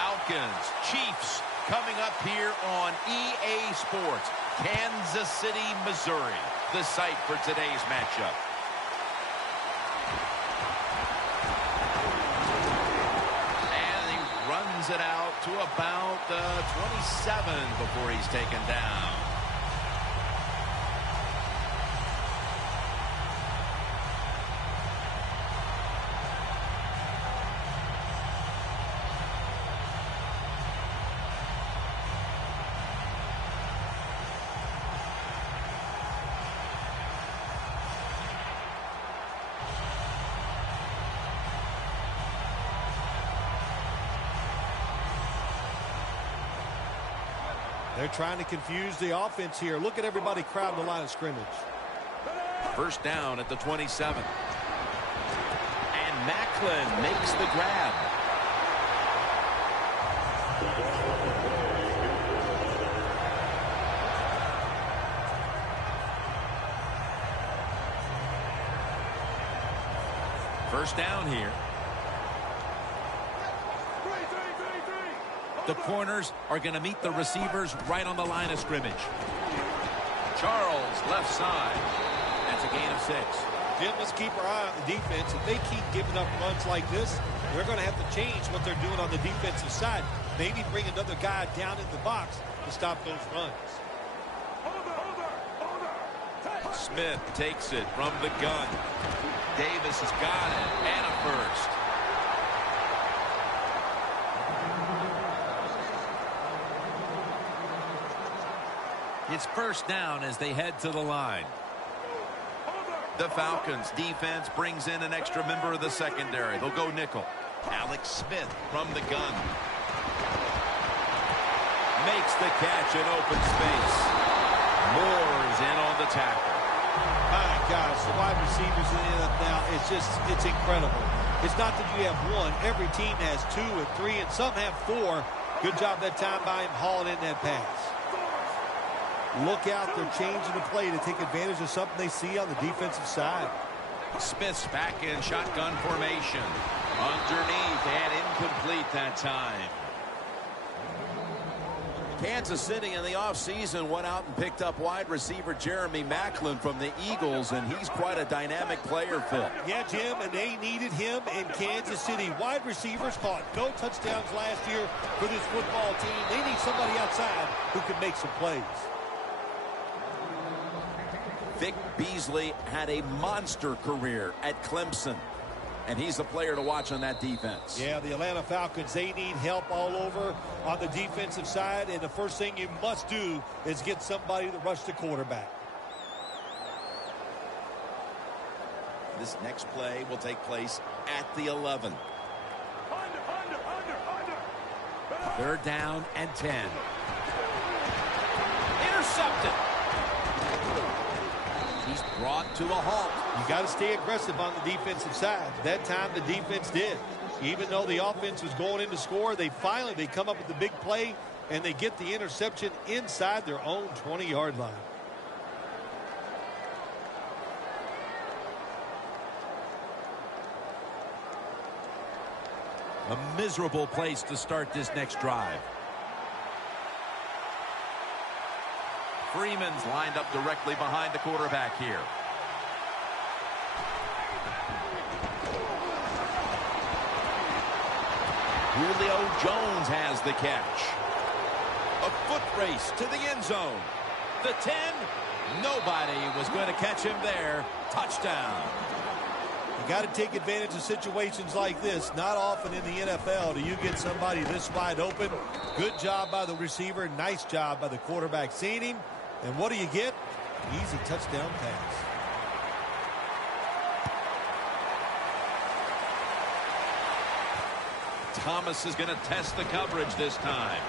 Falcons, Chiefs, coming up here on EA Sports. Kansas City, Missouri, the site for today's matchup. And he runs it out to about the 27 before he's taken down. They're trying to confuse the offense here. Look at everybody crowding the line of scrimmage. First down at the 27. And Macklin makes the grab. First down here. The corners are going to meet the receivers right on the line of scrimmage. Charles, left side. That's a gain of 6. Jim, let's keep our eye on the defense. If they keep giving up runs like this, they're going to have to change what they're doing on the defensive side. Maybe bring another guy down in the box to stop those runs. Smith takes it from the gun. Davis has got it, and a first. It's first down as they head to the line. The Falcons defense brings in an extra member of the secondary. They'll go nickel. Alex Smith from the gun. Makes the catch in open space. Moore's in on the tackle. My gosh, the wide receivers in the NFL, it's incredible. It's not that you have one. Every team has 2 and 3, and some have 4. Good job that time by him hauling in that pass. Look out, they're changing the play to take advantage of something they see on the defensive side. Smith's back in shotgun formation. Underneath and incomplete that time. Kansas City in the offseason went out and picked up wide receiver Jeremy Macklin from the Eagles, and he's quite a dynamic player, Phil. Yeah, Jim, and they needed him in Kansas City. Wide receivers caught no touchdowns last year for this football team. They need somebody outside who can make some plays. Vic Beasley had a monster career at Clemson, and he's a player to watch on that defense. Yeah, the Atlanta Falcons, they need help all over on the defensive side, and the first thing you must do is get somebody to rush the quarterback. This next play will take place at the 11. Third down and 10. Intercepted. He's brought to a halt. You got to stay aggressive on the defensive side. That time the defense did. Even though the offense was going in to score, they come up with the big play, and they get the interception inside their own 20-yard line. A miserable place to start this next drive. Freeman's lined up directly behind the quarterback here. Julio Jones has the catch. A foot race to the end zone. The 10, nobody was going to catch him there. Touchdown. You got to take advantage of situations like this. Not often in the NFL do you get somebody this wide open. Good job by the receiver. Nice job by the quarterback seeing him. And what do you get? Easy touchdown pass. Thomas is going to test the coverage this time.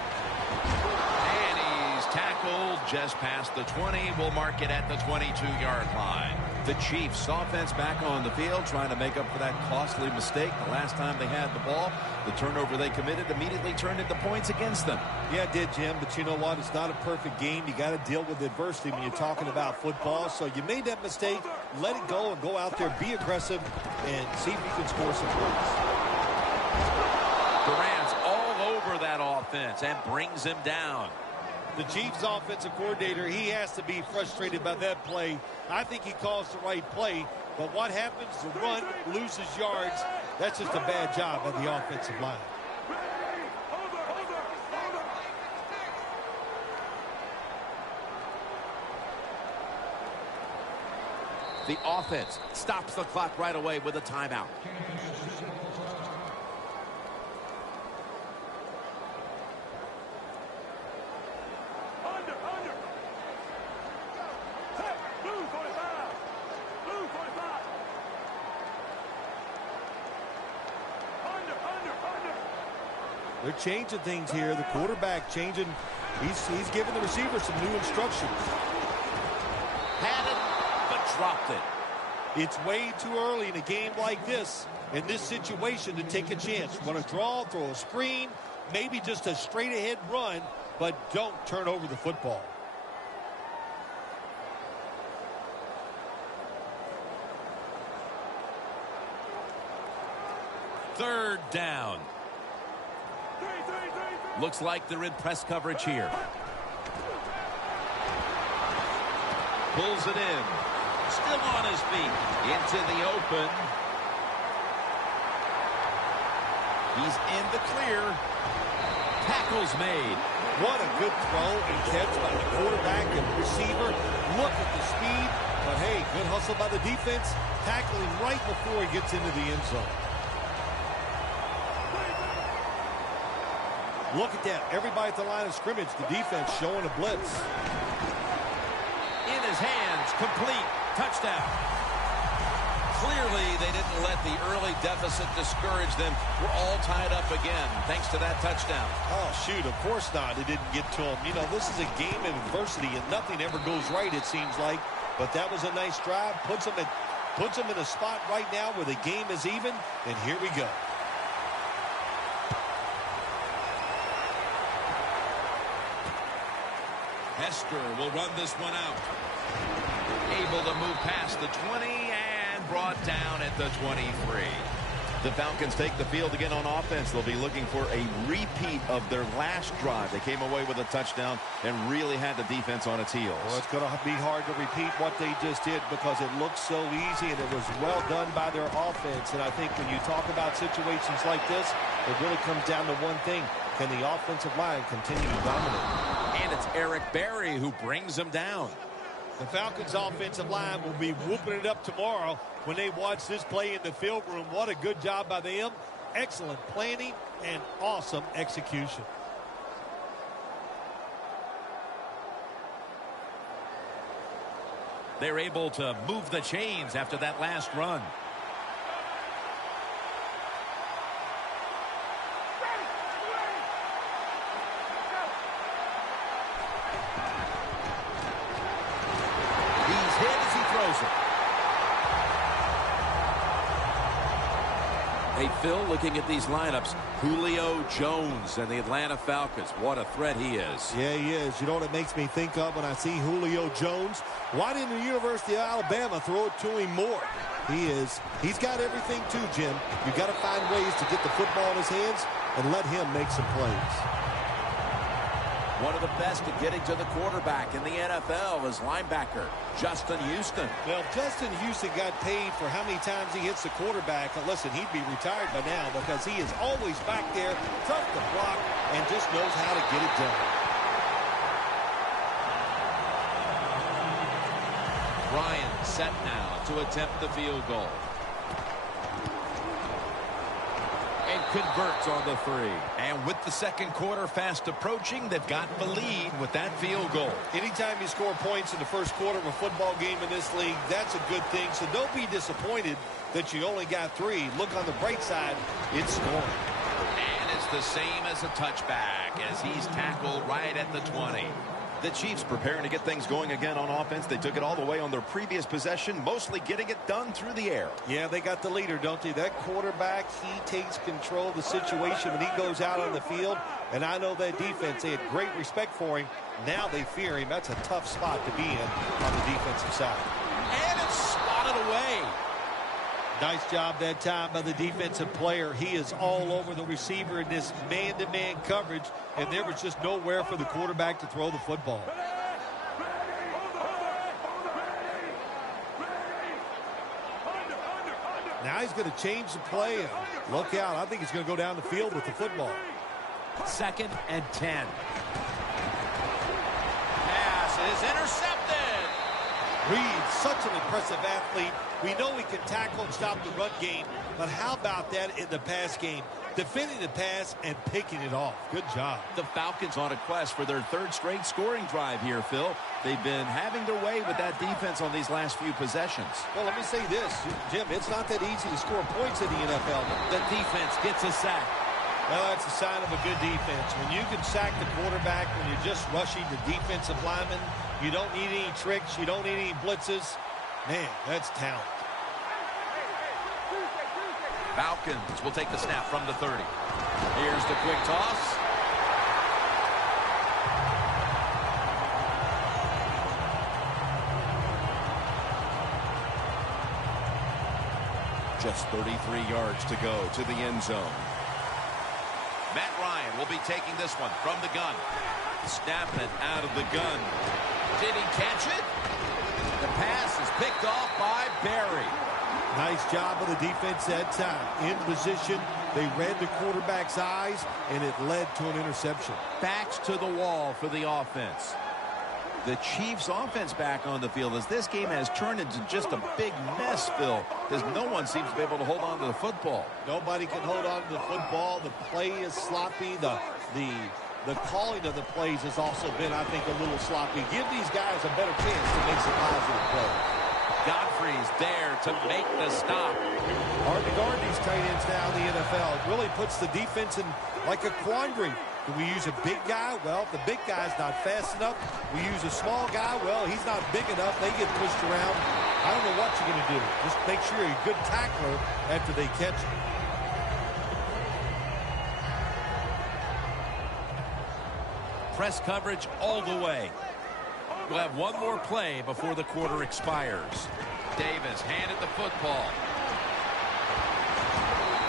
And he's tackled just past the 20. We'll mark it at the 22-yard line. The Chiefs offense back on the field trying to make up for that costly mistake. The last time they had the ball, the turnover they committed immediately turned into points against them. Yeah, it did, Jim, but you know what? It's not a perfect game. You got to deal with adversity when you're talking about football. So you made that mistake, let it go, and go out there, be aggressive, and see if you can score some points. Durant's all over that offense and brings him down. The Chiefs offensive coordinator, he has to be frustrated by that play. I think he calls the right play, but what happens? The run loses yards. That's just a bad job by the offensive line. The offense stops the clock right away with a timeout. They're changing things here. The quarterback changing. He's giving the receiver some new instructions. Had it, but dropped it. It's way too early in a game like this, in this situation, to take a chance. Want to draw, throw a screen, maybe just a straight-ahead run, but don't turn over the football. Third down. Looks like they're in press coverage here. Pulls it in. Still on his feet. Into the open. He's in the clear. Tackle's made. What a good throw and catch by the quarterback and receiver. Look at the speed. But hey, good hustle by the defense. Tackling right before he gets into the end zone. Look at that. Everybody at the line of scrimmage. The defense showing a blitz. In his hands. Complete. Touchdown. Clearly, they didn't let the early deficit discourage them. We're all tied up again, thanks to that touchdown. Oh, shoot. Of course not. It didn't get to him. You know, this is a game of adversity, and nothing ever goes right, it seems like. But that was a nice drive. Puts them in a spot right now where the game is even, and here we go. Hester will run this one out. Able to move past the 20 and brought down at the 23. The Falcons take the field again on offense. They'll be looking for a repeat of their last drive. They came away with a touchdown and really had the defense on its heels. Well, it's going to be hard to repeat what they just did because it looked so easy and it was well done by their offense. And I think when you talk about situations like this, it really comes down to one thing. Can the offensive line continue to dominate? And it's Eric Berry who brings him down. The Falcons' offensive line will be whooping it up tomorrow when they watch this play in the field room. What a good job by them. Excellent planning and awesome execution. They're able to move the chains after that last run. Hey, Phil, looking at these lineups, Julio Jones and the Atlanta Falcons. What a threat he is. Yeah, he is. You know what it makes me think of when I see Julio Jones? Why didn't the University of Alabama throw it to him more? He's got everything too, Jim. You got to find ways to get the football in his hands and let him make some plays. One of the best at getting to the quarterback in the NFL is linebacker Justin Houston. Well, Justin Houston got paid for how many times he hits the quarterback. Listen, he'd be retired by now because he is always back there, tough to block, and just knows how to get it done. Ryan set now to attempt the field goal. And converts on the 3. And with the second quarter fast approaching, they've got the lead with that field goal. Anytime you score points in the first quarter of a football game in this league, that's a good thing. So don't be disappointed that you only got 3. Look on the bright side, it's scoring. And it's the same as a touchback as he's tackled right at the 20. The Chiefs preparing to get things going again on offense. They took it all the way on their previous possession, mostly getting it done through the air. Yeah, they got the leader, don't they? That quarterback, he takes control of the situation when he goes out on the field. And I know that defense, they had great respect for him. Now they fear him. That's a tough spot to be in on the defensive side. And it's spotted away. Nice job that time by the defensive player. He is all over the receiver in this man-to-man coverage, and there was just nowhere for the quarterback to throw the football. Now he's going to change the play, and look out. I think he's going to go down the field with the football. 2nd and 10. Pass is intercepted. Reed, such an impressive athlete. We know he can tackle and stop the run game, but how about that in the pass game? Defending the pass and picking it off. Good job. The Falcons on a quest for their 3rd straight scoring drive here, Phil. They've been having their way with that defense on these last few possessions. Well, let me say this, Jim, it's not that easy to score points in the NFL. The defense gets a sack. Well, that's a sign of a good defense. When you can sack the quarterback, when you're just rushing the defensive lineman, you don't need any tricks, you don't need any blitzes. Man, that's talent. Falcons will take the snap from the 30. Here's the quick toss. Just 33 yards to go to the end zone. Matt Ryan will be taking this one from the gun. Snapping it out of the gun. Did he catch it? The pass is picked off by Barry. Nice job of the defense that time. In position, they read the quarterback's eyes, and it led to an interception. Backs to the wall for the offense. The Chiefs' offense back on the field as this game has turned into just a big mess, Phil, because no one seems to be able to hold on to the football. Nobody can hold on to the football. The play is sloppy. The calling of the plays has also been, I think, a little sloppy. Give these guys a better chance to make some positive plays. Godfrey's there to make the stop. Hard to guard these tight ends now in the NFL. It really puts the defense in like a quandary. Do we use a big guy? Well, if the big guy's not fast enough. We use a small guy. Well, he's not big enough. They get pushed around. I don't know what you're going to do. Just make sure you're a good tackler after they catch him. Press coverage all the way. We'll have one more play before the quarter expires. Davis handed the football.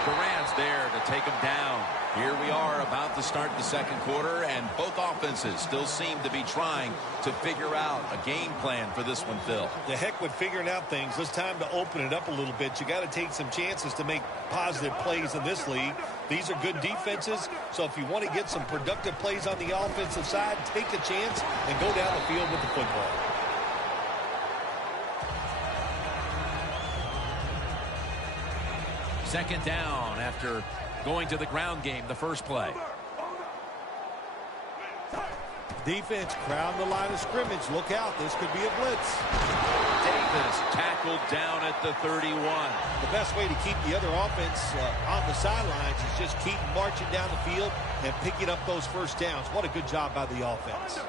Durant's there to take him down. Here we are about to start the 2nd quarter, and both offenses still seem to be trying to figure out a game plan for this one, Phil. The heck with figuring out things. It's time to open it up a little bit. You got to take some chances to make positive plays in this league. These are good defenses, so if you want to get some productive plays on the offensive side, take a chance and go down the field with the football. Second down after going to the ground game the first play. Defense crowd the line of scrimmage. Look out, this could be a blitz. Davis tackled down at the 31. The best way to keep the other offense on the sidelines is just keep marching down the field and picking up those first downs. What a good job by the offense.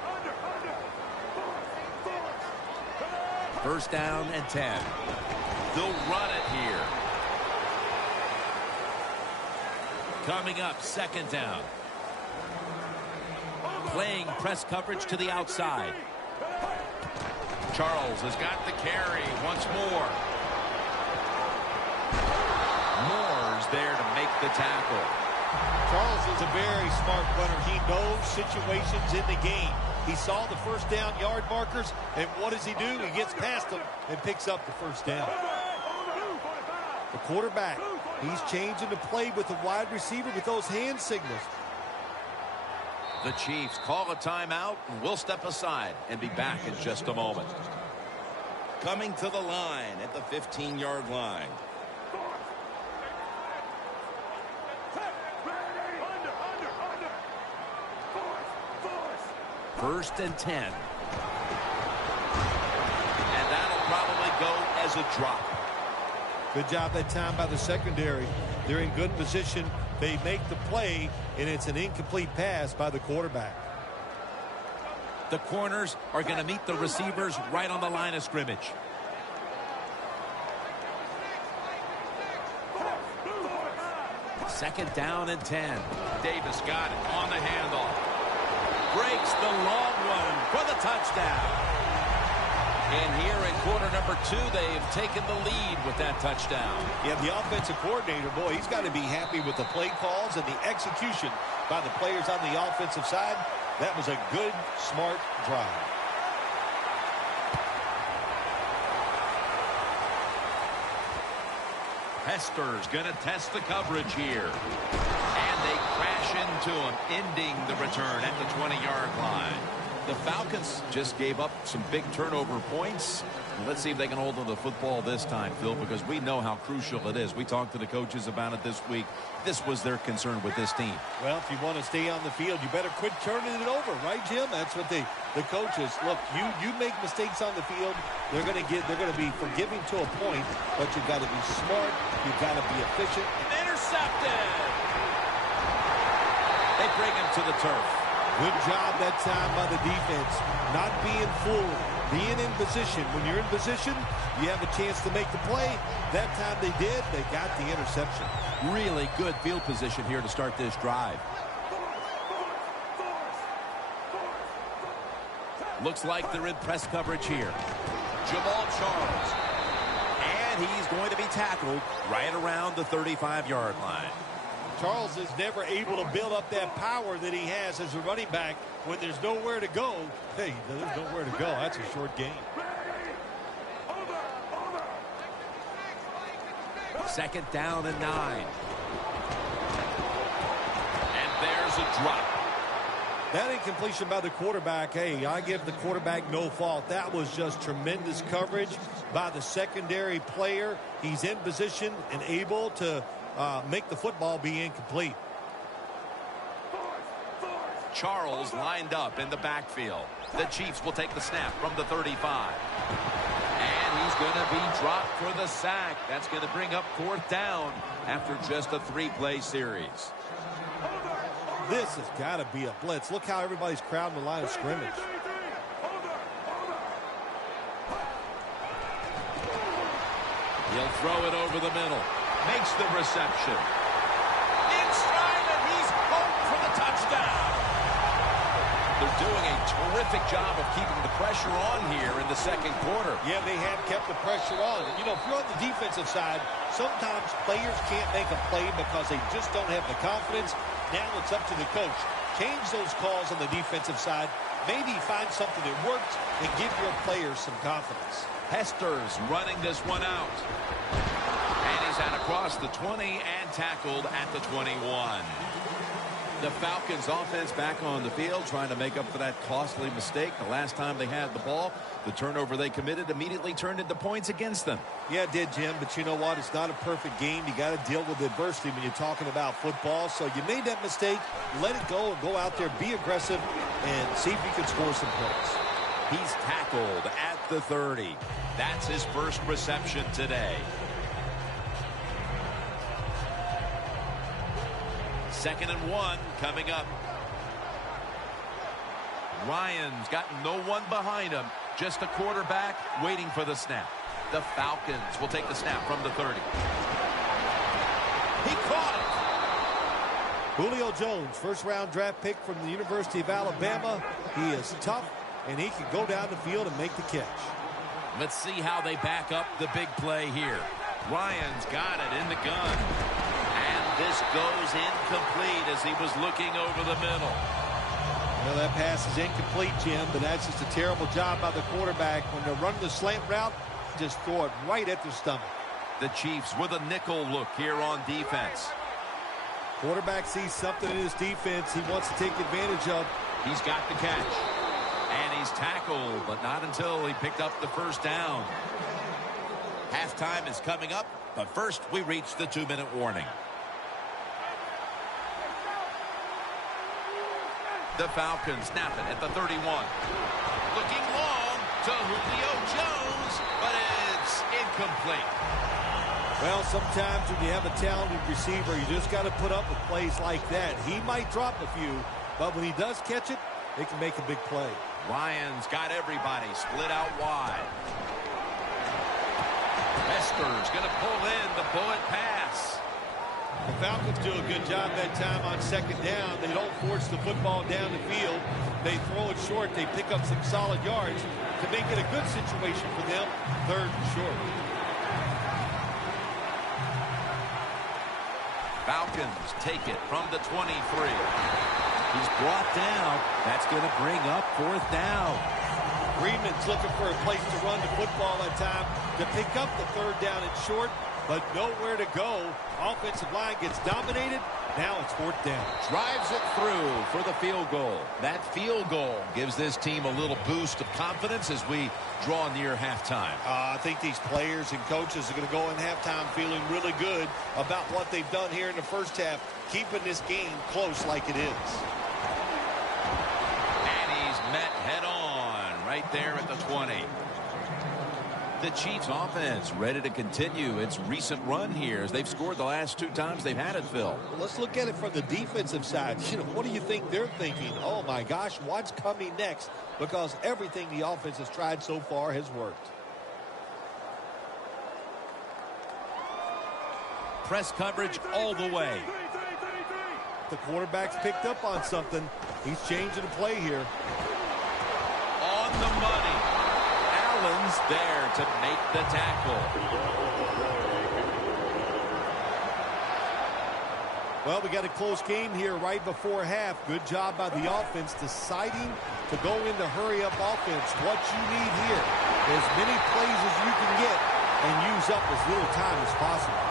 1st down and 10. They'll run it here. Coming up, 2nd down. Playing press coverage to the outside. Charles has got the carry once more. Moore's there to make the tackle. Charles is a very smart runner. He knows situations in the game. He saw the 1st down yard markers, and what does he do? He gets past them and picks up the 1st down. The quarterback, he's changing the play with the wide receiver with those hand signals. The Chiefs call a timeout, and we'll step aside and be back in just a moment. Coming to the line at the 15-yard line. First and 10. And that'll probably go as a drop. Good job that time by the secondary. They're in good position. They make the play, and it's an incomplete pass by the quarterback. The corners are going to meet the receivers right on the line of scrimmage. Second down and 10. Davis got it on the handoff. Breaks the long one for the touchdown. And here in quarter number 2, they've taken the lead with that touchdown. Yeah, the offensive coordinator, boy, he's got to be happy with the play calls and the execution by the players on the offensive side. That was a good, smart drive. Hester's going to test the coverage here. And they crash into him, ending the return at the 20-yard line. The Falcons just gave up some big turnover points. Let's see if they can hold on to the football this time, Phil, because we know how crucial it is. We talked to the coaches about it this week. This was their concern with this team. Well, if you want to stay on the field, you better quit turning it over, right, Jim? That's what the coaches look. You make mistakes on the field, they're going to be forgiving to a point, but you've got to be smart, you've got to be efficient. And intercepted. They bring him to the turf. Good job that time by the defense, not being fooled, being in position. When you're in position, you have a chance to make the play. That time they did. They got the interception. Really good field position here to start this drive. Looks like they're in press coverage here. Jamal Charles. And he's going to be tackled right around the 35-yard line. Charles is never able to build up that power that he has as a running back when there's nowhere to go. Hey, there's nowhere to go. That's a short game. Second down and 9. And there's a drop. That incompletion by the quarterback, hey, I give the quarterback no fault. That was just tremendous coverage by the secondary player. He's in position and able to make the football be incomplete. Charles lined up in the backfield. The Chiefs will take the snap from the 35. And he's going to be dropped for the sack. That's going to bring up 4th down after just a 3-play series. This has got to be a blitz. Look how everybody's crowding the line of scrimmage. He'll throw it over the middle. Makes the reception. In stride, and he's home for the touchdown. They're doing a terrific job of keeping the pressure on here in the second quarter. Yeah, they have kept the pressure on. You know, if you're on the defensive side, sometimes players can't make a play because they just don't have the confidence. Now it's up to the coach. Change those calls on the defensive side. Maybe find something that works and give your players some confidence. Hester's running this one out. And he's out across the 20 and tackled at the 21. The Falcons offense back on the field trying to make up for that costly mistake. The last time they had the ball, the turnover they committed immediately turned into points against them. Yeah, it did, Jim, but you know what? It's not a perfect game. You got to deal with adversity when you're talking about football. So you made that mistake, let it go, and go out there, be aggressive, and see if you can score some points. He's tackled at the 30. That's his first reception today. Second and 1 coming up. Ryan's got no one behind him. Just a quarterback waiting for the snap. The Falcons will take the snap from the 30. He caught it. Julio Jones, first-round draft pick from the University of Alabama. He is tough, and he can go down the field and make the catch. Let's see how they back up the big play here. Ryan's got it in the gun. This goes incomplete as he was looking over the middle. Well, that pass is incomplete, Jim, but that's just a terrible job by the quarterback. When they're running the slant route, just throw it right at their stomach. The Chiefs with a nickel look here on defense. Quarterback sees something in his defense he wants to take advantage of. He's got the catch. And he's tackled, but not until he picked up the first down. Halftime is coming up, but first we reach the 2-minute warning. The Falcons snap it at the 31. Looking long to Julio Jones, but it's incomplete. Well, sometimes when you have a talented receiver, you just got to put up with plays like that. He might drop a few, but when he does catch it, they can make a big play. Ryan's got everybody split out wide. Hester's going to pull in the bullet pass. The Falcons do a good job that time on second down. They don't force the football down the field. They throw it short. They pick up some solid yards. to make it a good situation for them. 3rd and short. Falcons take it from the 23. He's brought down. That's going to bring up 4th down. Freeman's looking for a place to run the football at time to pick up the 3rd down and short, but nowhere to go. Offensive line gets dominated. Now it's 4th down. Drives it through for the field goal. That field goal gives this team a little boost of confidence as we draw near halftime. I think these players and coaches are going to go in halftime feeling really good about what they've done here in the first half, keeping this game close like it is. And he's met head on right there at the 20. The Chiefs offense ready to continue its recent run here as they've scored the last 2 times they've had it, Phil. Well, let's look at it from the defensive side. What do you think they're thinking? Oh, my gosh, what's coming next? Because everything the offense has tried so far has worked. Press coverage all the way. The quarterback's picked up on something. He's changing the play here. On the money. Allen's there to make the tackle. Well, we got a close game here right before half. Good job by the offense deciding to go into hurry-up offense. What you need here, as many plays as you can get and use up as little time as possible.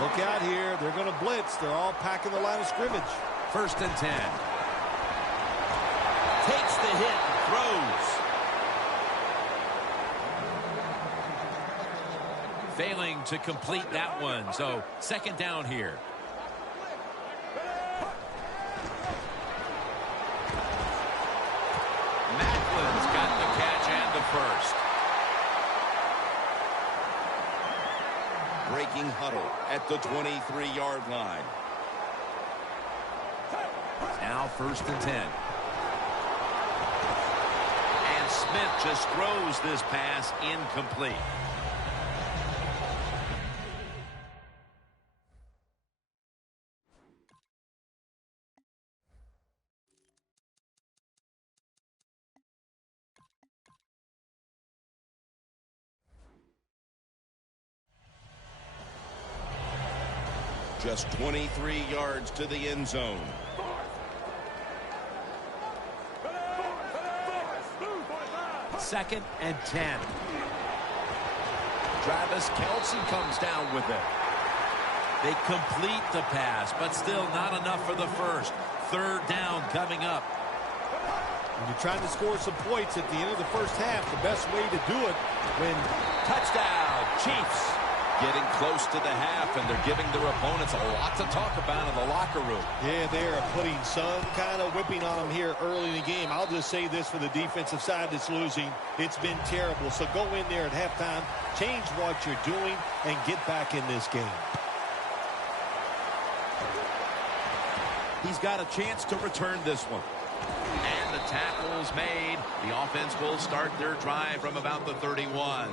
Look out here. They're going to blitz. They're all packing the line of scrimmage. 1st and 10. Takes the hit and throws. Failing to complete that one, so 2nd down here. Macklin's got the catch and the 1st. Breaking huddle at the 23-yard line. Now 1st and 10. And Smith just throws this pass incomplete. Just 23 yards to the end zone. Second and 10. Travis Kelce comes down with it. They complete the pass, but still not enough for the 1st. 3rd down coming up. When you're trying to score some points at the end of the first half, the best way to do it when touchdown, Chiefs. Getting close to the half, and they're giving their opponents a lot to talk about in the locker room. Yeah, they are putting some kind of whipping on them here early in the game. I'll just say this for the defensive side that's losing. It's been terrible. So go in there at halftime, change what you're doing, and get back in this game. He's got a chance to return this one. And the tackle's made. The offense will start their drive from about the 31.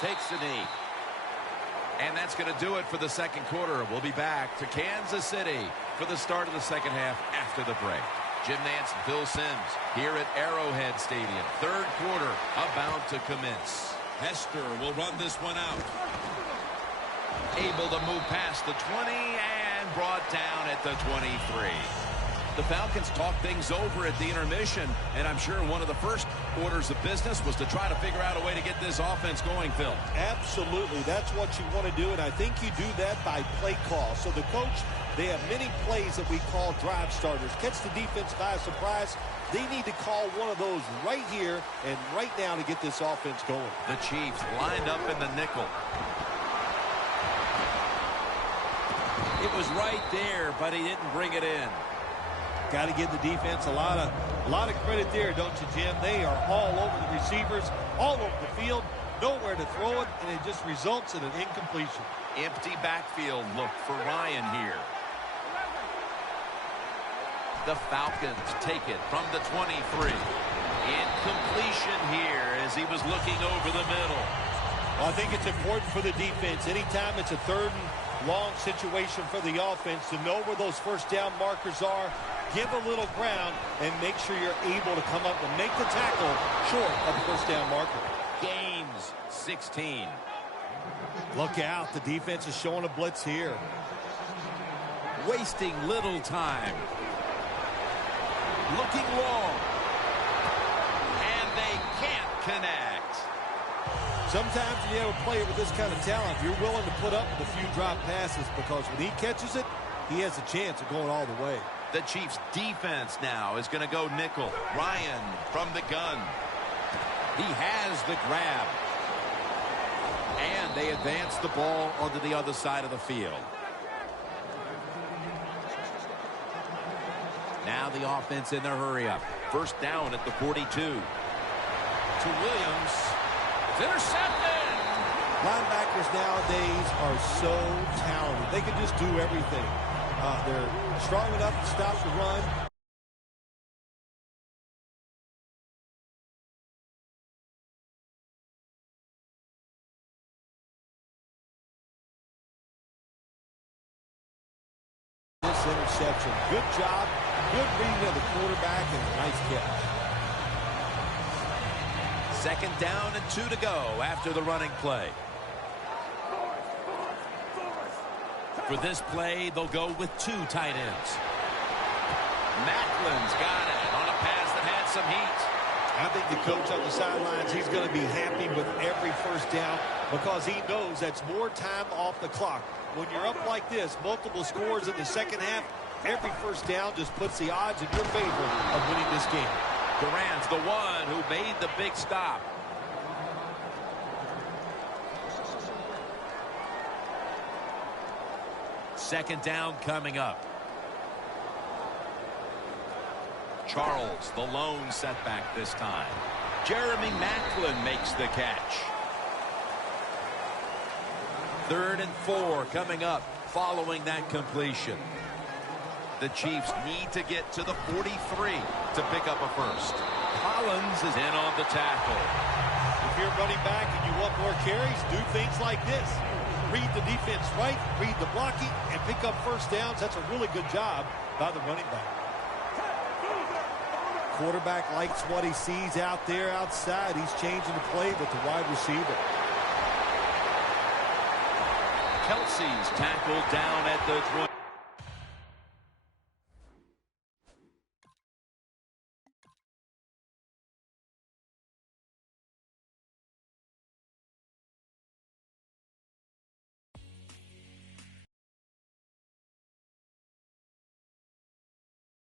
Takes the knee. And that's going to do it for the 2nd quarter. We'll be back to Kansas City for the start of the 2nd half after the break. Jim Nance and Phil Simms here at Arrowhead Stadium. 3rd quarter about to commence. Hester will run this one out. Able to move past the 20 and brought down at the 23. The Falcons talked things over at the intermission, and I'm sure one of the first orders of business was to try to figure out a way to get this offense going, Phil. Absolutely. That's what you want to do, and I think you do that by play call. So the coach, they have many plays that we call drive starters. Catch the defense by surprise. They need to call one of those right here and right now to get this offense going. The Chiefs lined up in the nickel. It was right there, but he didn't bring it in. Got to give the defense a lot of credit there, don't you, Jim? They are all over the receivers, all over the field, nowhere to throw it, and it just results in an incompletion. Empty backfield look for Ryan here. The Falcons take it from the 23. Incompletion here as he was looking over the middle. Well, I think it's important for the defense. Anytime it's a third and long situation for the offense to know where those first down markers are, give a little ground, and make sure you're able to come up and make the tackle short of the first down marker. Gains 16. Look out. The defense is showing a blitz here. Wasting little time. Looking long. And they can't connect. Sometimes when you have a player with this kind of talent, you're willing to put up with a few drop passes because when he catches it, he has a chance of going all the way. The Chiefs defense now is going to go nickel. Ryan from the gun. He has the grab. And they advance the ball onto the other side of the field. Now the offense in their hurry up. First down at the 42. To Williams. It's intercepted. Linebackers nowadays are so talented. They can just do everything. They're strong enough to stop the run. This interception. Good job. Good reading of the quarterback and a nice catch. Second down and 2 to go after the running play. For this play, they'll go with 2 tight ends. Macklin's got it on a pass that had some heat. I think the coach on the sidelines, he's going to be happy with every first down because he knows that's more time off the clock. When you're up like this, multiple scores in the second half, every first down just puts the odds in your favor of winning this game. Durant's the one who made the big stop. Second down coming up. Charles, the lone setback this time. Jeremy Maclin makes the catch. 3rd and 4 coming up following that completion. The Chiefs need to get to the 43 to pick up a first. Collins is in on the tackle. If you're running back and you want more carries, do things like this. Read the defense right, read the blocking, and pick up first downs. That's a really good job by the running back. Quarterback likes what he sees out there outside. He's changing the play with the wide receiver. Kelsey's tackled down at the 20.